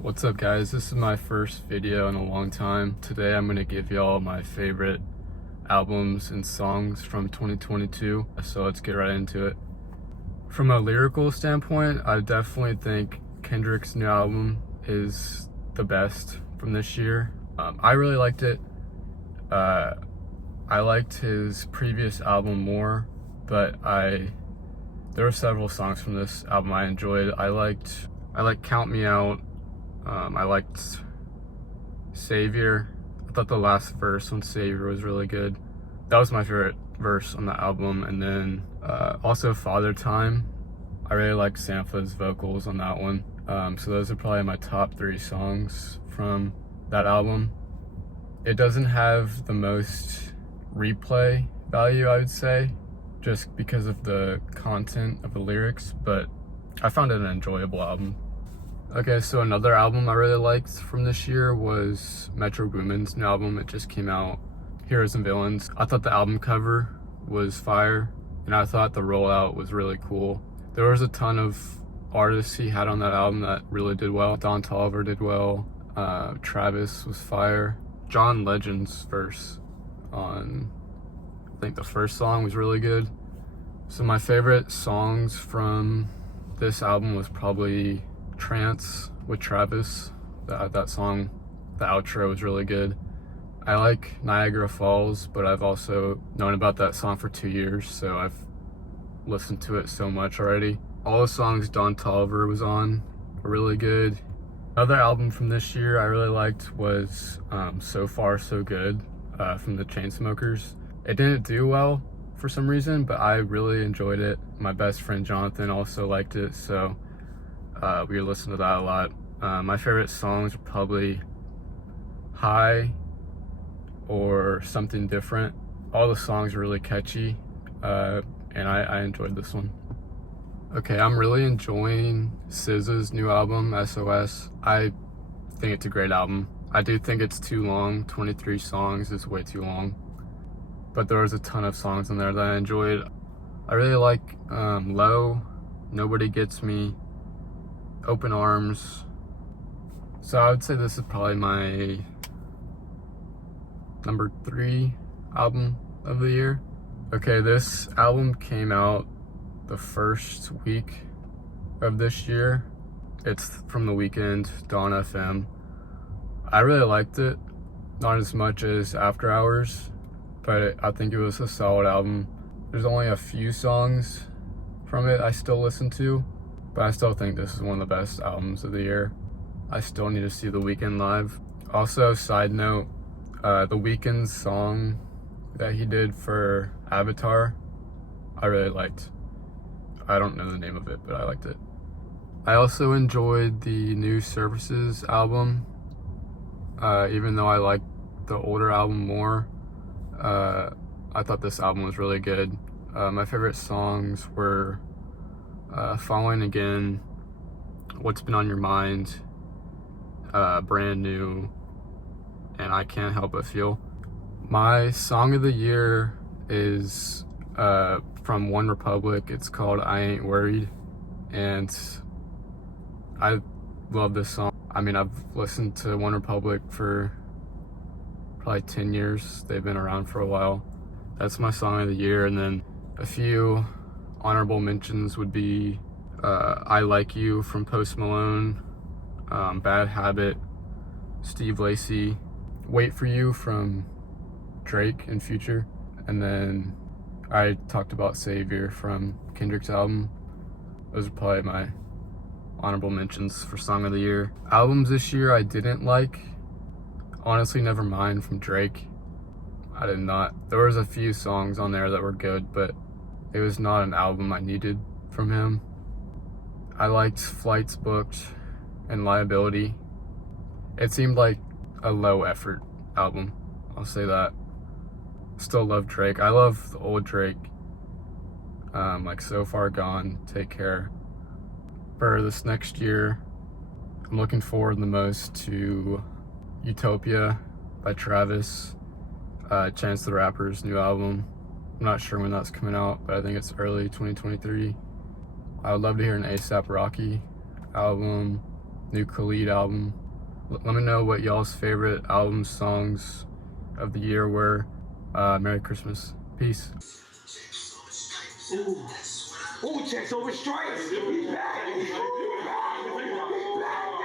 What's up guys, this is my first video in a long time. Today I'm going to give y'all my favorite albums and songs from 2022, so let's get right into it. From a lyrical standpoint, I definitely think Kendrick's new album is the best from this year. I really liked it. I liked his previous album more, but there were several songs from this album I enjoyed. I liked Count Me Out. I liked Savior. I thought the last verse on Savior was really good. That was my favorite verse on the album. And then also Father Time. I really liked Sampha's vocals on that one. So those are probably my top 3 songs from that album. It doesn't have the most replay value, I would say, just because of the content of the lyrics, but I found it an enjoyable album. Okay, so another album I really liked from this year was Metro Boomin's new album. It just came out, Heroes and Villains. I thought the album cover was fire, and I thought the rollout was really cool. There was a ton of artists he had on that album that really did well. Don Toliver did well. Travis was fire. John Legend's verse on, I think the first song was really good. So my favorite songs from this album was probably Trance with Travis. That song, the outro was really good. I like Niagara Falls, but I've also known about that song for 2 years, so I've listened to it so much already. All the songs Don Toliver was on were really good. Another album from this year I really liked was So Far So Good from the Chainsmokers. It didn't do well for some reason, but I really enjoyed it. My best friend Jonathan also liked it, so we listened to that a lot. My favorite songs are probably High or Something Different. All the songs are really catchy, and I enjoyed this one. Okay, I'm really enjoying SZA's new album, SOS. I think it's a great album. I do think it's too long. 23 songs is way too long. But there was a ton of songs in there that I enjoyed. I really like Low, Nobody Gets Me, Open Arms. So I would say this is probably my number 3 album of the year. Okay, this album came out the first week of this year. It's from The Weeknd, Dawn FM. I really liked it, not as much as After Hours, but I think it was a solid album. There's only a few songs from it I still listen to, but I still think this is one of the best albums of the year. I still need to see The Weeknd live. Also, side note, The Weeknd's song that he did for Avatar, I really liked. I don't know the name of it, but I liked it. I also enjoyed the New Services album, even though I liked the older album more. I thought this album was really good. My favorite songs were Falling Again, What's Been on Your Mind, Brand New, and I Can't Help But Feel. My song of the year is from OneRepublic. It's called I Ain't Worried, and I love this song. I mean, I've listened to OneRepublic for probably 10 years. They've been around for a while. That's my song of the year. And then a few honorable mentions would be I Like You from Post Malone, Bad Habit, Steve Lacy, Wait For You from Drake and Future, and then I talked about Savior from Kendrick's album. Those are probably my honorable mentions for song of the year. Albums this year I didn't like, honestly, Nevermind from Drake. I did not. There was a few songs on there that were good, but it was not an album I needed from him. I liked Flights Booked and Liability. It seemed like a low effort album, I'll say that. Still love Drake. I love the old Drake, like So Far Gone, Take Care. For this next year, I'm looking forward the most to Utopia by Travis, Chance the Rapper's new album. I'm not sure when that's coming out, but I think it's early 2023. I would love to hear an A$AP Rocky album. new Khalid album. Let me know what y'all's favorite album songs of the year were. Merry Christmas. Peace. Ooh, checks over stripes. He's back. He's back. He's back.